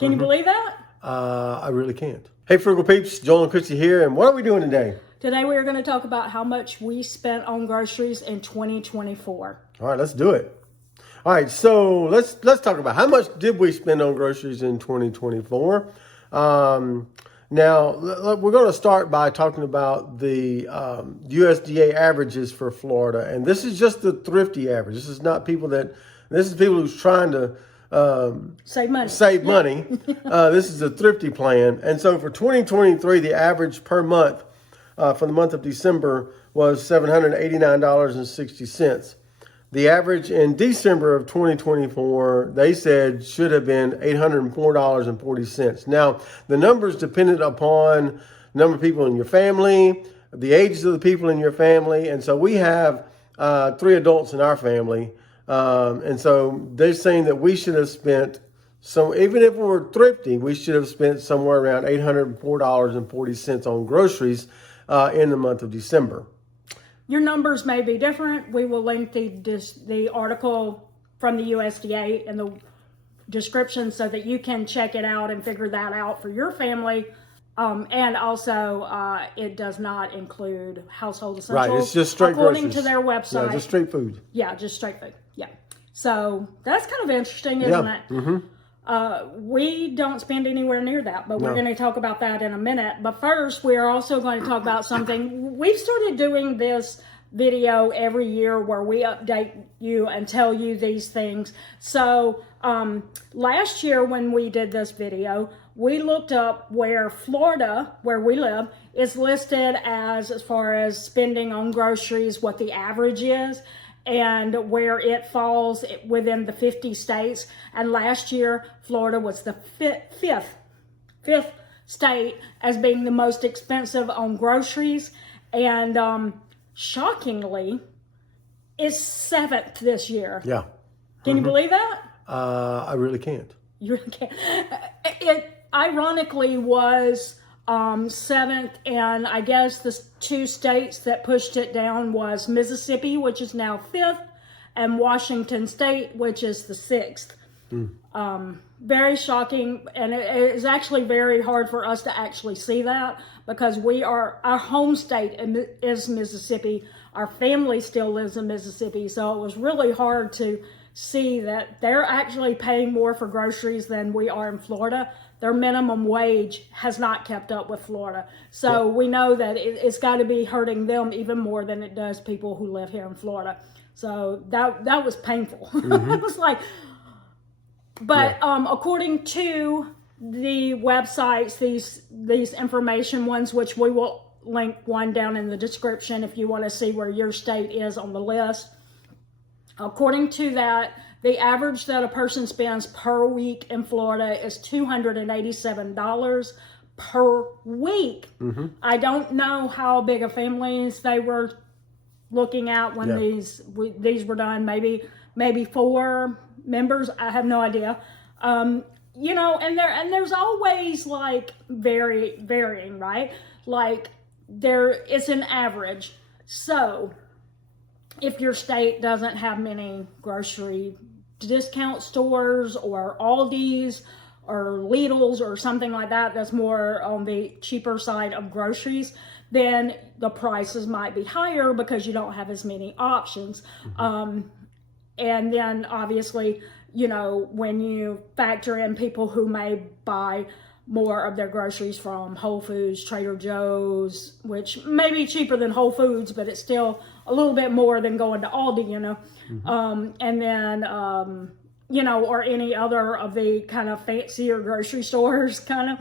Can you believe that? I really can't. Hey, Frugal Peeps, Joel and Christy here, and what are we doing today? Today we are going to talk about how much we spent on groceries in 2024. All right, let's do it. All right, so let's talk about how much did we spend on groceries in 2024. Now, we're going to start by talking about the USDA averages for Florida, and this is just the thrifty average. This is people who's trying to Save money. This is a thrifty plan. And so for 2023, the average per month for the month of December was $789.60. The average in December of 2024, they said, should have been $804.40. Now, the numbers depended upon the number of people in your family, the ages of the people in your family. And so we have 3 adults in our family. And so they're saying that we should have spent, so even if we were thrifty, we should have spent somewhere around $804.40 on groceries in the month of December. Your numbers may be different. We will link the article from the USDA in the description so that you can check it out and figure that out for your family. And also, it does not include household essentials. Right, it's just straight according groceries. to their website. Yeah, just straight food. Yeah, just straight food. Yeah. So that's kind of interesting, isn't it? Mm-hmm. We don't spend anywhere near that, but we're No. going to talk about that in a minute. But first, we are also going to talk about something. We've started doing this video every year where we update you and tell you these things. So last year when we did this video, we looked up where Florida, where we live, is listed as far as spending on groceries, what the average is, and where it falls within the 50 states. And last year, Florida was the fifth state as being the most expensive on groceries. And shockingly, is 7th this year. Yeah. Can you believe that? I really can't. You really can't. It ironically was 7th, and I guess the 2 states that pushed it down was Mississippi, which is now 5th, and Washington State, which is the 6th. Very shocking, and it is actually very hard for us to actually see that because our home state is Mississippi. Our family still lives in Mississippi, so it was really hard to see that they're actually paying more for groceries than we are in Florida. Their minimum wage has not kept up with Florida. So we know that it's got to be hurting them even more than it does people who live here in Florida. So that was painful. It was like, but according to the websites, these information ones, which we will link one down in the description if you want to see where your state is on the list. According to that, the average that a person spends per week in Florida is $287 per week. Mm-hmm. I don't know how big of families they were looking at when these were done. Maybe 4 members. I have no idea. You know, and there's always like varying, right? Like it's an average. So if your state doesn't have many grocery discount stores or Aldi's or Lidl's or something like that, that's more on the cheaper side of groceries, then the prices might be higher because you don't have as many options. Mm-hmm. And then obviously, you know, when you factor in people who may buy more of their groceries from Whole Foods, Trader Joe's, which may be cheaper than Whole Foods, but it's still a little bit more than going to Aldi, you know. Mm-hmm. And then, you know, or any other of the kind of fancier grocery stores, kind of,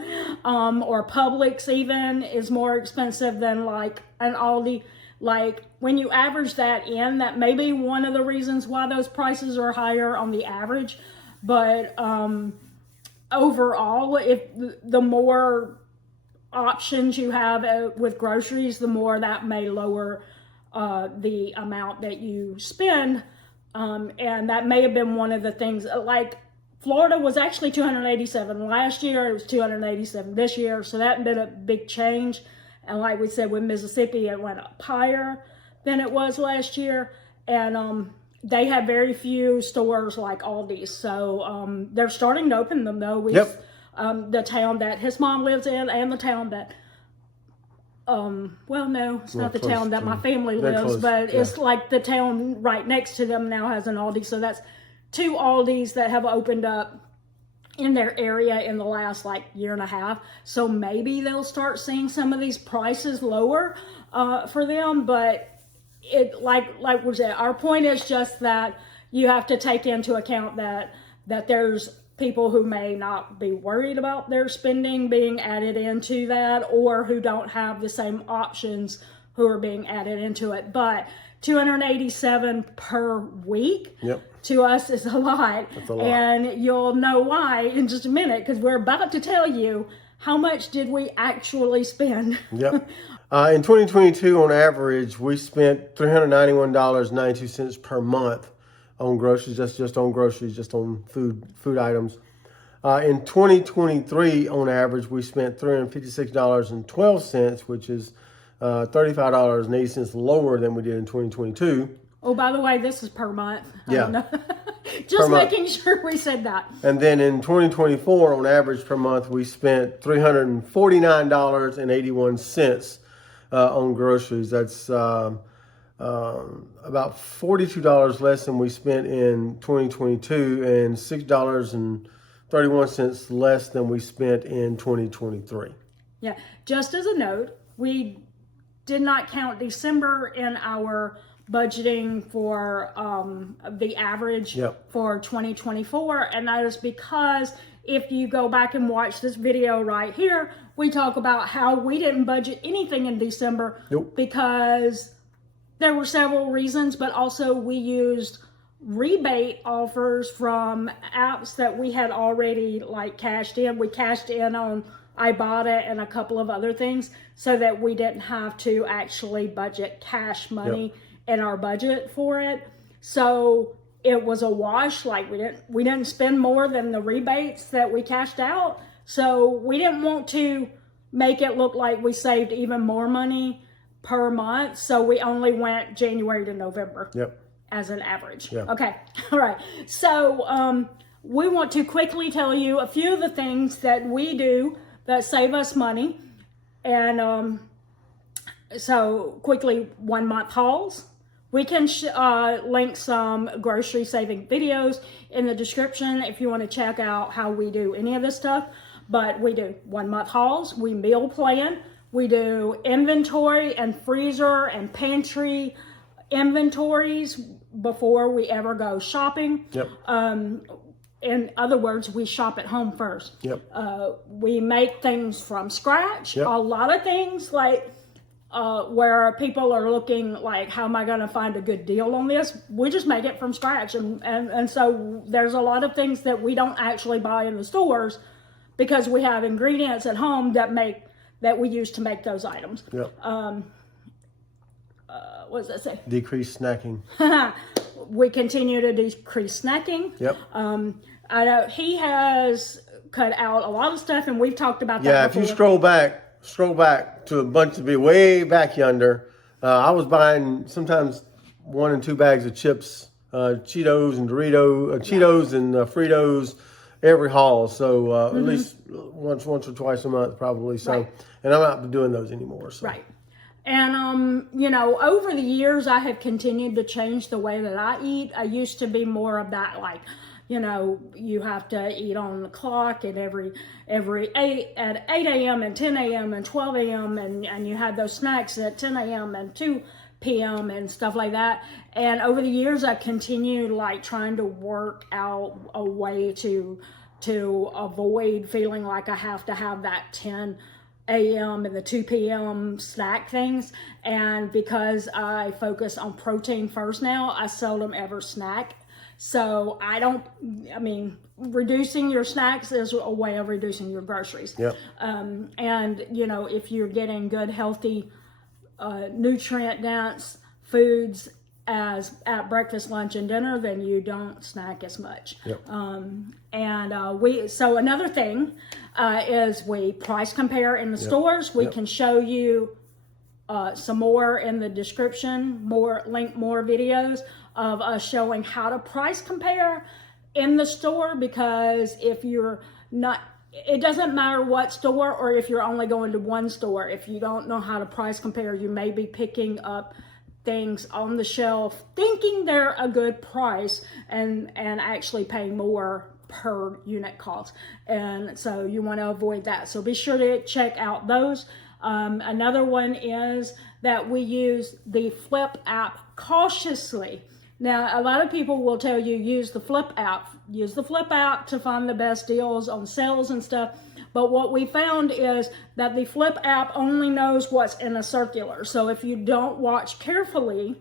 or Publix even is more expensive than like an Aldi. Like when you average that in, that may be one of the reasons why those prices are higher on the average. But overall, if the more options you have with groceries, the more that may lower the amount that you spend. And that may have been one of the things, like Florida was actually $287 last year. It was $287 this year. So that had been a big change. And like we said, with Mississippi, it went up higher than it was last year. And they have very few stores like Aldi's. So they're starting to open them, though. the town that his mom lives in and the town that, well, no, it's not the close town that to- my family they're lives, close, but yeah. it's like the town right next to them now has an Aldi. So that's 2 Aldis that have opened up in their area in the last like year and a half. So maybe they'll start seeing some of these prices lower for them. But it like we said, our point is just that you have to take into account that there's people who may not be worried about their spending being added into that, or who don't have the same options who are being added into it. But $287 per week Yep. to us is a lot. a lot. And you'll know why in just a minute, because we're about to tell you how much did we actually spend. Yep. In 2022, on average, we spent $391.92 per month on groceries. That's just on groceries, just on food items. In 2023, on average, we spent $356.12, which is $35.80 lower than we did in 2022. Oh, by the way, this is per month. I Yeah. don't know. Just month. making sure we said that. And then in 2024, on average per month, we spent $349.81 on groceries. That's about $42 less than we spent in 2022, and $6.31 less than we spent in 2023. Yeah. Just as a note, we did not count December in our budgeting for the average Yep. for 2024. And that is because if you go back and watch this video right here, we talk about how we didn't budget anything in December. Nope. Because there were several reasons, but also we used rebate offers from apps that we had already like cashed in. We cashed in on Ibotta and a couple of other things so that we didn't have to actually budget cash money in our budget for it. So it was a wash. Like we didn't spend more than the rebates that we cashed out. So we didn't want to make it look like we saved even more money per month. So we only went January to November Yep. as an average. Yeah. Okay. All right. So we want to quickly tell you a few of the things that we do that save us money. And so quickly, 1 month hauls. We can link some grocery saving videos in the description if you want to check out how we do any of this stuff. But we do 1 month hauls. We meal plan. We do inventory and freezer and pantry inventories before we ever go shopping. Yep. In other words, we shop at home first. Yep. We make things from scratch. Yep. A lot of things like where people are looking like, how am I going to find a good deal on this? We just make it from scratch. And so there's a lot of things that we don't actually buy in the stores because we have ingredients at home that we use to make those items. Yep. What does that say? Decrease snacking. We continue to decrease snacking. Yep. I know he has cut out a lot of stuff, and we've talked about that Yeah, before. if you scroll back to a bunch of video way back yonder, I was buying sometimes 1 and 2 bags of chips, Cheetos and Cheetos and Fritos every haul. So at least once or twice a month, probably. So, Right. and I'm not doing those anymore. So. Right. And, over the years, I have continued to change the way that I eat. I used to be more of that, like, you have to eat on the clock at every 8 a.m. and 10 a.m. and 12 a.m. And you had those snacks at 10 a.m. and 2 p.m. and stuff like that. And over the years, I've continued like trying to work out a way to avoid feeling like I have to have that 10 a.m. and the 2 p.m. snack things. And because I focus on protein first now, I seldom ever snack. So reducing your snacks is a way of reducing your groceries. Yep. And, if you're getting good, healthy, nutrient dense foods at breakfast, lunch, and dinner, then you don't snack as much. Yep. So another thing is we price compare in the stores. We can show you some more in the description, more videos of us showing how to price compare in the store, because if you're not it doesn't matter what store, or if you're only going to one store. If you don't know how to price compare, you may be picking up things on the shelf thinking they're a good price and actually paying more per unit cost. And so you want to avoid that. So be sure to check out those. Another one is that we use the Flip app cautiously. Now, a lot of people will tell you use the Flip app. Use the Flip app to find the best deals on sales and stuff. But what we found is that the Flip app only knows what's in a circular. So if you don't watch carefully,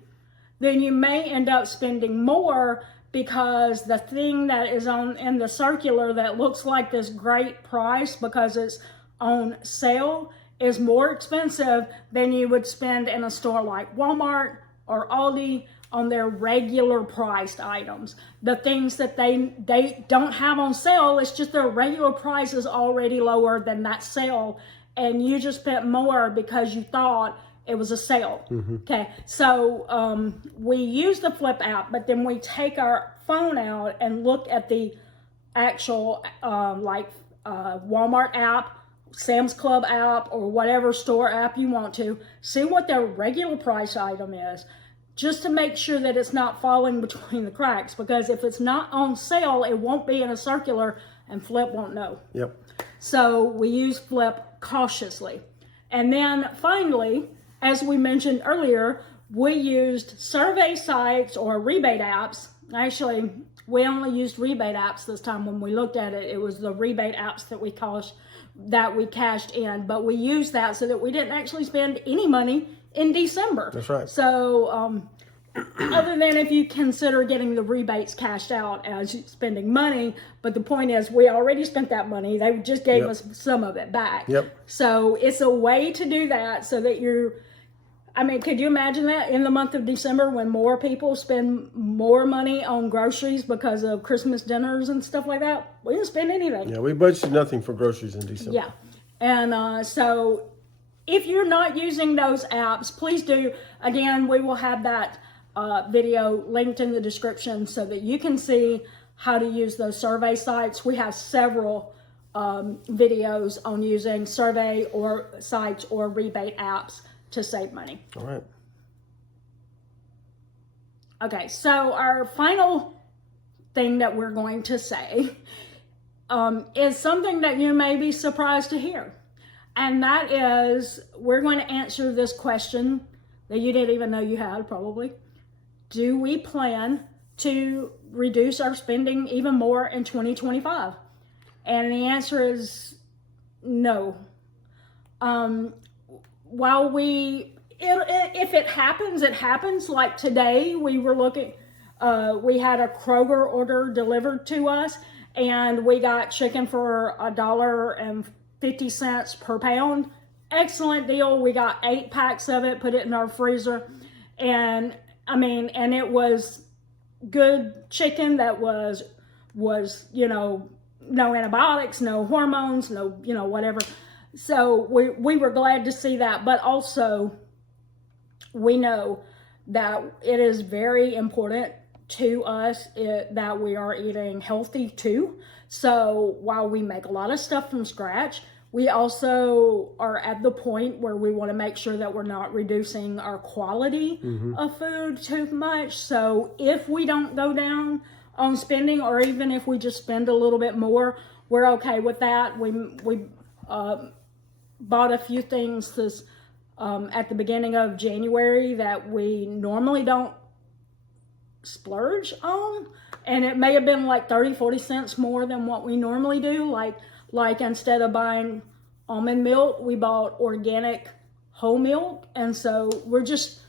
then you may end up spending more because the thing that is in the circular that looks like this great price because it's on sale is more expensive than you would spend in a store like Walmart or Aldi on their regular priced items. The things that they don't have on sale, it's just their regular price is already lower than that sale, and you just spent more because you thought it was a sale. Okay, so we use the Flip app, but then we take our phone out and look at the actual Walmart app, Sam's Club app, or whatever store app you want to, see what their regular price item is, just to make sure that it's not falling between the cracks, because if it's not on sale, it won't be in a circular and Flip won't know. Yep. So we use Flip cautiously. And then finally, as we mentioned earlier, we used survey sites or rebate apps. Actually, we only used rebate apps this time. When we looked at it, it was the rebate apps that we cashed in, but we used that so that we didn't actually spend any money in December. That's right. So other than if you consider getting the rebates cashed out as spending money, but the point is we already spent that money. They just gave us some of it back. Yep. So it's a way to do that so that could you imagine that in the month of December when more people spend more money on groceries because of Christmas dinners and stuff like that? We didn't spend anything. Yeah, we budgeted nothing for groceries in December. Yeah. And so if you're not using those apps, please do. Again, we will have that video linked in the description so that you can see how to use those survey sites. We have several videos on using survey or sites or rebate apps to save money. All right. Okay, so our final thing that we're going to say is something that you may be surprised to hear. And that is, we're going to answer this question that you didn't even know you had, probably. Do we plan to reduce our spending even more in 2025? And the answer is no. While if it happens, it happens. Like today, we were looking, we had a Kroger order delivered to us, and we got chicken for $1.50 per pound. Excellent deal. We got 8 packs of it, put it in our freezer, and it was good chicken that was no antibiotics, no hormones, no whatever. So we were glad to see that, but also we know that it is very important to us that we are eating healthy too. So while we make a lot of stuff from scratch, we also are at the point where we want to make sure that we're not reducing our quality of food too much. So if we don't go down on spending, or even if we just spend a little bit more, we're okay with that. We bought a few things this at the beginning of January that we normally don't splurge on, and it may have been like 30-40 cents more than what we normally do. Like instead of buying almond milk, we bought organic whole milk. And so we're just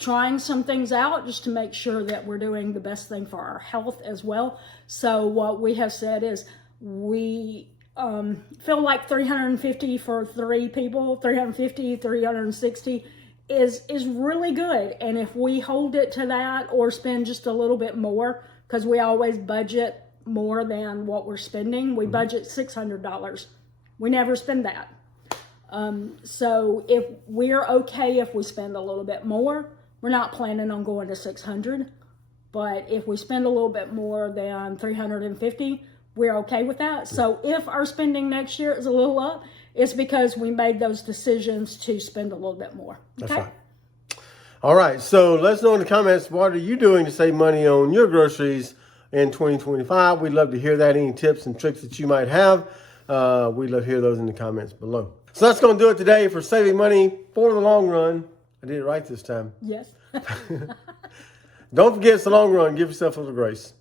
trying some things out just to make sure that we're doing the best thing for our health as well. So what we have said is we feel like $350 for 3 people, $360 is really good. And if we hold it to that or spend just a little bit more, because we always budget more than what we're spending. We budget $600. We never spend that. So if we're okay if we spend a little bit more, we're not planning on going to $600. But if we spend a little bit more than $350, we're okay with that. So if our spending next year is a little up, it's because we made those decisions to spend a little bit more. That's Okay? right. All right, so let us know in the comments, what are you doing to save money on your groceries in 2025? We'd love to hear that. Any tips and tricks that you might have, we'd love to hear those in the comments below. So that's going to do it today for saving money for the long run. I did it right this time. Yes. Don't forget, it's the long run. Give yourself a little grace.